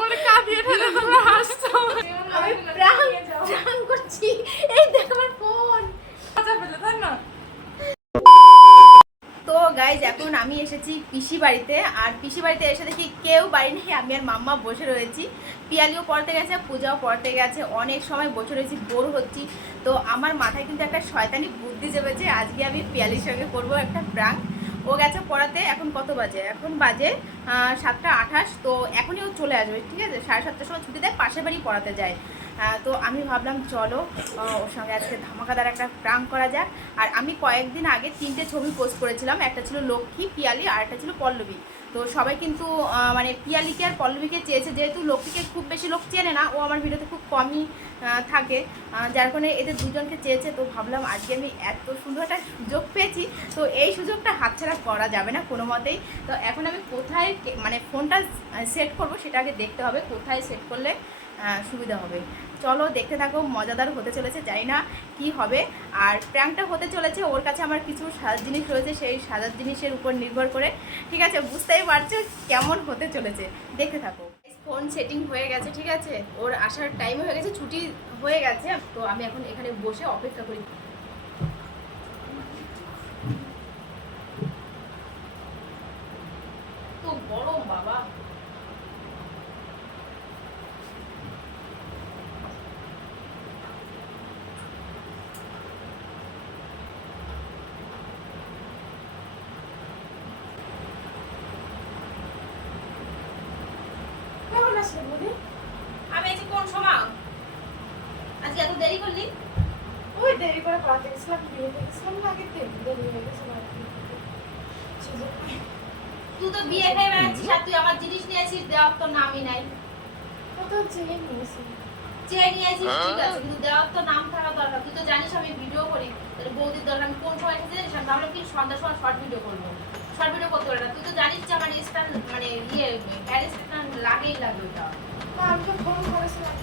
মানে কাঁদিয়ে ঠেলে তোমরা হাসছো। আমি প্রাণ করছি, এই দেখ আমার ফোন মজা পেলে তাই না? তো গাইজ এখন আমি এসেছি পিসি বাড়িতে, আর পিসি বাড়িতে এসে দেখি কেউ বাড়ি নেই, আমি আর মাম্মা বসে রয়েছি। পিয়ালিও পড়তে গেছে, পূজাও পড়তে গেছে, অনেক সময় বসে রয়েছি, বোর হচ্ছি। তো আমার মাথায় কিন্তু একটা শয়তানি বুদ্ধি চেপেছে, আজকে আমি পিয়ালির সঙ্গে করবো একটা প্রাঙ্ক। ও গেছে পড়াতে, এখন কত বাজে? এখন বাজে 7:28। তো এখনই ও চলে আসবে, ঠিক আছে? 7:30টার সময় ছুটি দেয়, পাশের বাড়ি পড়াতে যায়। তো আমি ভাবলাম চলো ওর সঙ্গে আজকে ধামাকাদার একটা প্রাঙ্ক করা যাক। আর আমি কয়েকদিন আগে 3টে ছবি পোস্ট করেছিলাম, একটা ছিল লক্ষ্মী, পিয়ালি, আর একটা ছিল পল্লবী। তো সবাই কিন্তু মানে পিয়ালিকে আর পল্লবীকে চেয়েছে, যেহেতু লক্ষ্মীকে খুব বেশি লোক চেনে না, ও আমার ভিডিওতে খুব কমই থাকে, যার কারণে এদের দুজনকে চেয়েছে। তো ভাবলাম আজকে আমি এত সুন্দর একটা সুযোগ পেয়েছি, তো এই সুযোগটা হাতছাড়া করা যাবে না কোনো মতেই। তো এখন আমি কোথায় মানে ফোনটা সেট করব সেটা আগে দেখতে হবে, কোথায় সেট করলে সুবিধা হবে। চলো দেখতে থাকো, মজাদার হতে চলেছে, জানি না কি হবে। আর প্র্যাঙ্কটা হতে চলেছে, ওর কাছে আমার কিছু সাজার জিনিস রয়েছে, সেই সাজার জিনিসের উপর নির্ভর করে, ঠিক আছে? বুঝতেই পারছো কেমন হতে চলেছে, দেখতে থাকো। ফোন সেটিং হয়ে গেছে, ঠিক আছে? ওর আসার টাইম হয়ে গেছে, ছুটি হয়ে গেছে। তো আমি এখন এখানে বসে অপেক্ষা করি। তো গরম বাবা। আমি আজকে কোন সময় আজকে এত দেরি করলি? ওই দেরি করে পড়াতে গেছিলাম, বিয়ে গেছিলাম না, আগে দেরি হয়ে গেছে। তুই তো বিয়ে খেয়ে বেড়াচ্ছিস, আর তুই আমার জিনিস নিয়েছিস, দেওয়ার তো নামই নাই। কত চেয়ে নিয়েছি, চেয়ে নিয়েছিস ঠিক আছে, কিন্তু দেওয়ার তো নাম থাকা দরকার। তুই তো জানিস আমি ভিডিও করি, তাহলে বৌদির দরকার। আমি কোন সময় এসেছি জানিস? আমি ভাবলাম কি সন্ধ্যার সময় শর্ট ভিডিও করবো, শর্ট ভিডিও করতে পারে না। তুই তো জানিস যে আমার স্ট্যান্ড মানে হেয়ার স্ট্যান্ড লাগেই লাগবে। ওটা আমি তো ফোন করেছিলাম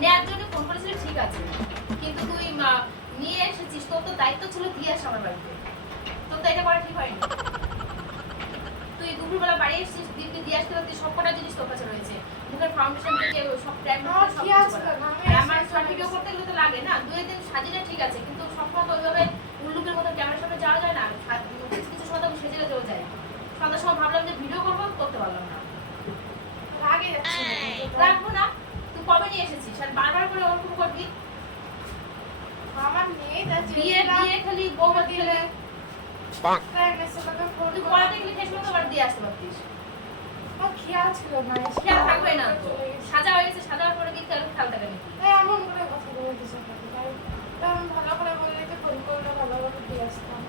নেওয়ার জন্য ফোন করেছিলি, ঠিক আছে, কিন্তু তুই নিয়ে এসেছিস, তোর তো দায়িত্ব ছিল দিয়ে আস আমার বাড়িতে। তোর তো এটা করা ঠিক হয়নি। তুই দুপুরবেলা বাড়ি এসেছিস, দিদি দিয়ে আসতে পারতিস, সব কটা জিনিস তোর কাছে রয়েছে, মুখের ফাউন্ডেশন থেকে সব প্ল্যান আমার শর্ট ভিডিও করতে গেলে তো লাগে না। 2 দিন সাজিলে ঠিক আছে, কিন্তু সবসময় তো ওইভাবে উল্লুকের মতো ক্যামেরার সামনে যাওয়া যায় না। কিছু কিছু সময় তো সেজে যেতেও যায়। সন্ধ্যার সময় ভাবলাম যে ভিডিও করবো, করতে পারলাম না। রাখবো না? তুই কবে নিয়ে এসেছিস আর বারবার করে ওরকম করবি? আমার মেয়ে বিয়ে বিয়ে খালি বউমা দিলে তুই পড়াতে গেলে শেষ মতো আবার দিয়ে আসতে পারতিস। খেয়াল ছিল না, খেয়াল থাকবে না তো, সাজা হয়ে গেছে, সাজার পরে কি খেয়াল থাকে নাকি? এমন করে কথা বলতেছে, আমি ভালো করে বললে যে ফোন করলে ভালো করে দিয়ে আসতাম।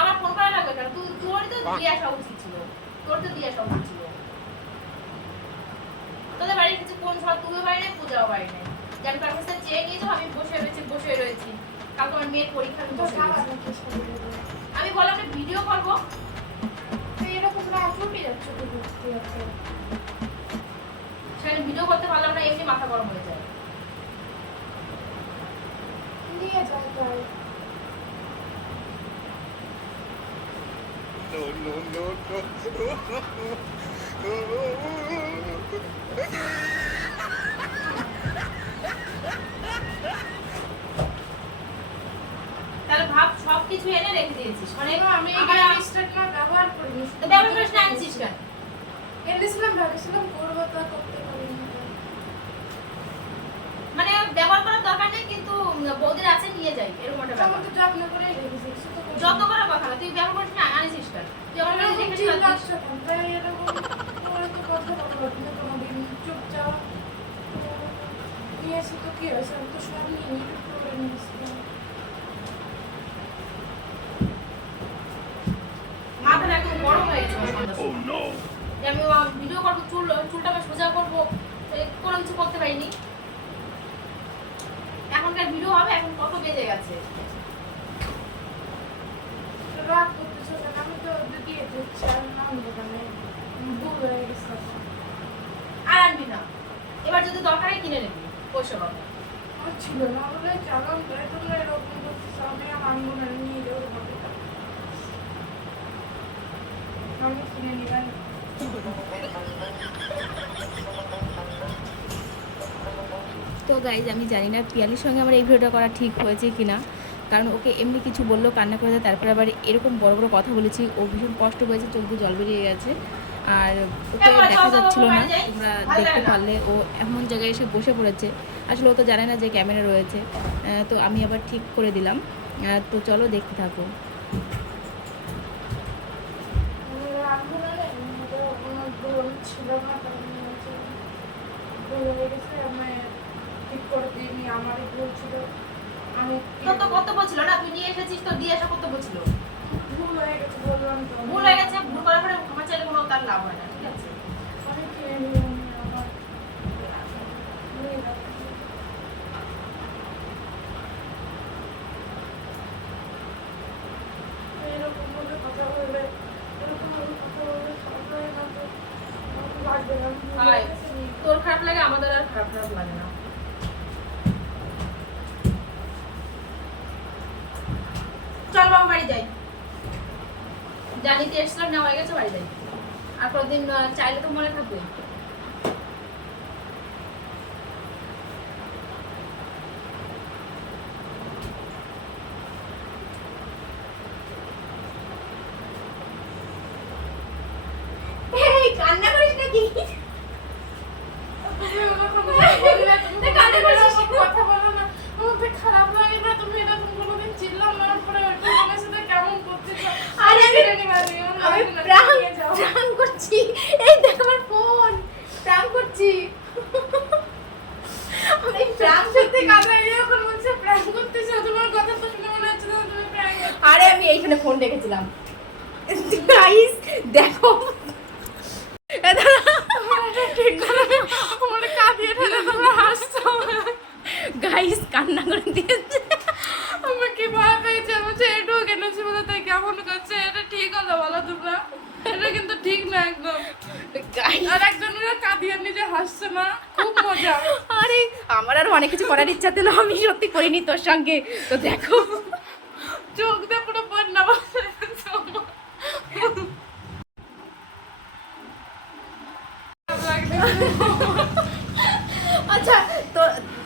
আমার ফোন করা লাগবে কেন? তোরই তো দিয়ে আসা উচিত ছিল, তোর তো দিয়ে আসা উচিত ছিল। তোদের বাড়ি কিছু কোন সময় তুইও বাড়ি নেই, পূজাও বাড়ি নেই, যে আমি তার কাছে চেয়ে নিয়ে যাবো। আমি বসে রয়েছি, কাল তোমার মেয়ের পরীক্ষা, আমি বললাম আমি ভিডিও করবো। এরকম না চুপি যাচ্ছে, সেখানে ভিডিও করতে পারলাম না, এমনি মাথা গরম হয়ে যায়। নিয়ে যাই তাই। তাহলে ভাব সবকিছু এনে রেখে দিয়েছিস, মানে আমি ব্যবহার করিনি, ব্যবহার করিস না, আনছিস কেন? এনেছিলাম, ভেবেছিলাম করবো, তা করতে পারিনি। মানে ব্যবহার করার দরকার নেই, কিন্তু বৌদির আছে নিয়ে যাই, এরকম একটা ব্যাপার। তো যত্ন করে রেখেছি, যত্ন করার কথা না, তুই ব্যবহার করিস না, আনিস কেন? তুই আমার কাছে দেখেছিস এরকম করে তো কথা বলবো না কোনোদিন, চুপচাপ নিয়ে এসে তো কি হয়েছে, আমি তো সব নিয়ে করে নিয়েছিলাম। মাথাটা একদম গরম হয়ে গেছে আমি ভিডিও করবো, চুলটা আমি সোজা করবো, কোনো কিছু করতে পারিনি। এখনকার ভিডিও হবে, এখন কত বেজে গেছে। রাগ করতেছ কেন? আমি তো দিয়ে দিচ্ছি, আর নাম দোকানে ভুল হয়ে গেছে। আর আনবি না, এবার যদি দরকারে কিনে নিবি, পয়সা পাবো। আমার ছিল না বলে চালাম, তোমরা এরকম করতেছ, আমি আনবো না, নিয়ে যাবো। আমি কিনে নিলাম। তো গাইজ আমি জানি না পিয়ালির সঙ্গে আমার এই ভিডিওটা করা ঠিক হয়েছে কি না, কারণ ওকে এমনি কিছু বললো কান্না করে দেয়, তারপরে আবার এরকম বড় বড় কথা বলেছি, ও ভীষণ কষ্ট পেয়েছে, চোখ দিয়ে জল বেরিয়ে গেছে। আর ওকে দেখা যাচ্ছিল না, তোমরা দেখতে পারলে ও এমন জায়গায় এসে বসে পড়েছে, আসলে ও তো জানে না যে ক্যামেরা রয়েছে। তো আমি আবার ঠিক করে দিলাম। তো চলো দেখতে থাকো। ছিল না, ভুল হয়ে গেছে, আমি ঠিক করে দিইনি, আমারই ভুল ছিল। আমি তো কর্তব্য ছিল না, তুই নিয়ে এসেছিস, তো দিয়ে আসা কর্তব্য ছিল। ভুল হয়ে গেছে, বললাম তো। ভুল হয়ে গেছে, ভুল করার পরে ক্ষমা চাইলে কোনো তার লাভ হয় না, ঠিক আছে? আমি কিনে নিলাম, আমার নিয়ে যাবো। এরকম ভাবে কথা বলবে, এরকম ভাবে কথা বলবে, সবাই না তো লাগবে না। ভাই, তোর খারাপ লাগে, আমাদের আর খারাপ খারাপ লাগে না। চল বাবা বাড়ি যাই, জানিতে এসছিলাম না হয়ে গেছে, বাড়ি যাই। আর কতদিন চাইলে তো মনে থাকবে। কান্না করিস নাকি? তুমি ওরকম বললে, তুমি কানে এরকম কথা বলো না, আমাকে খারাপ লাগে না। তুমি এরকম কোনোদিন চিল্লাম না, পরে ওইটা আমার সাথে কেমন করতেছ? আরে আমি প্রাঙ্ক করছি, এই দেখ আমার ফোন, প্রাঙ্ক করছি। আমি প্রাঙ্ক সত্যি করতে কাজে এরকম বলছে, প্র্যাঙ্ক করতেছ। তোমার কথা তো শুনে মনে হচ্ছে না তুমি প্র্যাঙ্ক করছো। আরে আমি এইখানে ফোন রেখেছিলাম। গাইস দেখো, ঠিক করে আমার কাঁদিয়ে ঠেলে তোমরা হাসছো। গাইস কান্না করে দিয়েছে। আমার কি ভয় পেয়েছে, আমার এটুকু কেনেছি বলে তাই কেমন করছে। এটা ঠিক হলো বলো তোমরা? এটা কিন্তু ঠিক না একদম। গাইস আর একজনের কাঁদিয়ে নিজে হাসছে না, খুব মজা। আরে আমার আর অনেক কিছু করার ইচ্ছা ছিল, আমি সত্যি করিনি তোর সঙ্গে। তো দেখো চোখ দিয়ে পুরো বন্যা বসে গেছে আমার। আচ্ছা, তো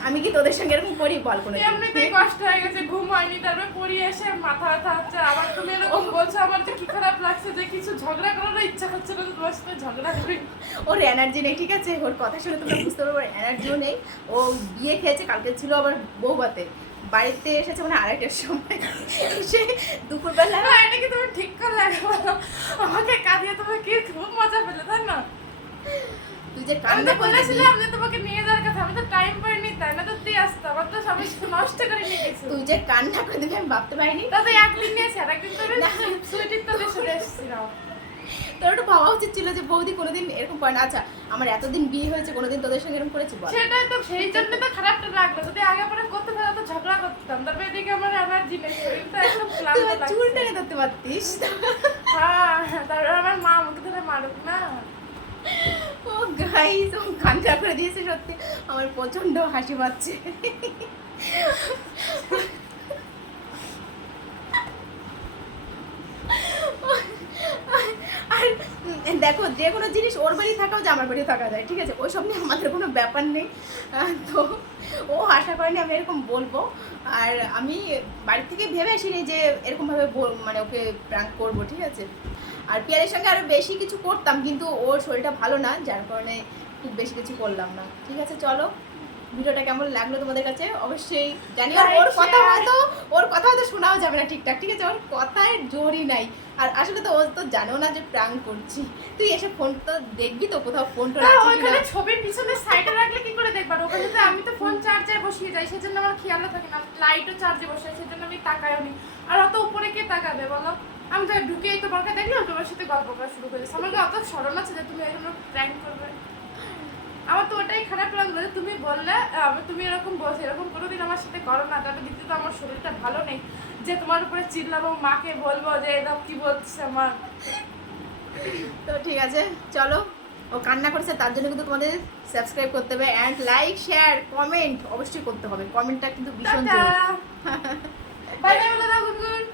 আমি কি তোদের সঙ্গে এরকম করি বল কোনো দিন? এমনিতেই কষ্ট হয়ে গেছে, ঘুম হয়নি, তারপরে পড়িয়ে এসে মাথা ব্যথা হচ্ছে। আবার তুমি এরকম বলছো, আমার যে কি খারাপ লাগছে, যে কিছু ঝগড়া করার ইচ্ছা হচ্ছে না, তোমার সাথে ঝগড়া করি। ওর এনার্জি নেই, ঠিক আছে? ওর কথা শুনে তোমরা বুঝতে পারবো এনার্জিও নেই। ও বিয়ে খেয়েছে, কালকে ছিল আবার বউভাতে, বাড়িতে এসেছে মানে 2:30টার সময়, এসে দুপুরবেলা। না, এটা কি তুমি ঠিক করলে বলো? আমাকে কাঁদিয়ে তুমি কি খুব মজা পেলে, তাই না? তুই যে আমি কান্না তো করলি, বলেছিলাম যে তোমাকে নিয়ে যাওয়ার কথা, আমি তো টাইম পাইনি, তাই না? তো দিয়ে আসতো, আমার তো সবাই নষ্ট করে নিয়ে গেছো। তুই যে কান্না করে দিবি আমি ভাবতে পারিনি। তাতে একদিন নিয়েছে, আর একদিন ধরে না। সুইটির তো দেশে এসেছিলাম। তোর একটু ভাবা উচিত ছিল যে বৌদি কোনোদিন এরকম করে না। আচ্ছা, আমার এতদিন বিয়ে হয়েছে, কোনোদিন তোদের সঙ্গে এরকম করেছি বল? সেটাই তো, সেই জন্য তো খারাপটা লাগলো। যদি আগে পরে করতে থাকতো তো ঝগড়া করতাম। তারপরে এদিকে আমার এনার্জি নেই, শরীরটা একদম তুই ক্লান্ত আমার চুল লাগছে। টেনে ধরতে পারতিস। হ্যাঁ, তারপরে আমার মা আমাকে ধরে মারুক না। ও গাইস, ও কান্না করে দিয়েছে, সত্যি আমার প্রচন্ড হাসি পাচ্ছে। আর দেখো, যে কোনো জিনিস ওর বাড়ি থাকাও যে আমার বাড়ি থাকা যায়, ঠিক আছে? ওই সব নিয়ে আমাদের কোনো ব্যাপার নেই। তো ও আশা করেনি আমি এরকম বলবো। আর আমি বাড়ি থেকে ভেবে আসিনি যে এরকমভাবে মানে ওকে প্র্যাঙ্ক করবো, ঠিক আছে? আর পিয়ারের সঙ্গে আরও বেশি কিছু করতাম, কিন্তু ওর শরীরটা ভালো না, যার কারণে খুব বেশি কিছু করলাম না, ঠিক আছে? চলো, ভিডিওটা কেমন লাগলো তোমাদের কাছে অবশ্যই জানিও। ওর কথা হয়তো শোনাও যাবে না ঠিকঠাক, ঠিক আছে? ওর কথায় জোরই নাই। আর আসলে তো ও তো জানেও না যে প্র্যাঙ্ক করছি। তুই এসে ফোন তো দেখবি তো, কোথাও ফোন টোন আছে কিনা। ওইখানে ছবির পিছনে সাইডে রাখলে কি করে দেখবা? ওখানে তো আমি তো ফোন চার্জে বসিয়ে যাই, সেজন্য আমার খেয়ালও থাকে না। লাইটও চার্জে বসাই, সেজন্য আমি তাকাইও নি। আর অত উপরে কে তাকাবে বলো? আমি তো ঢুকেই তোমাকে দেখলাম, তোমার সাথে গল্প করা শুরু করেছি। আমার অত স্মরণ আছে যে তুমি এরকম প্র্যাঙ্ক করবে? আমার তো ওটাই খারাপ লাগলো যে তুমি বললে তুমি এরকম বলছো। এরকম কোনোদিন আমার সাথে করো না, তাহলে দ্বিতীয়ত আমার শরীরটা ভালো নেই যে তোমার উপরে চিল্লাবো, মাকে বলবো যে এরকম কি বলছে আমার। তো ঠিক আছে, চলো। ও কান্না করেছে, তার জন্য কিন্তু তোমাদের সাবস্ক্রাইব করতে হবে, অ্যান্ড লাইক শেয়ার কমেন্ট অবশ্যই করতে হবে। কমেন্টটা কিন্তু ভীষণ জরুরি। বাই বাই বলে দাও, গুড গুড।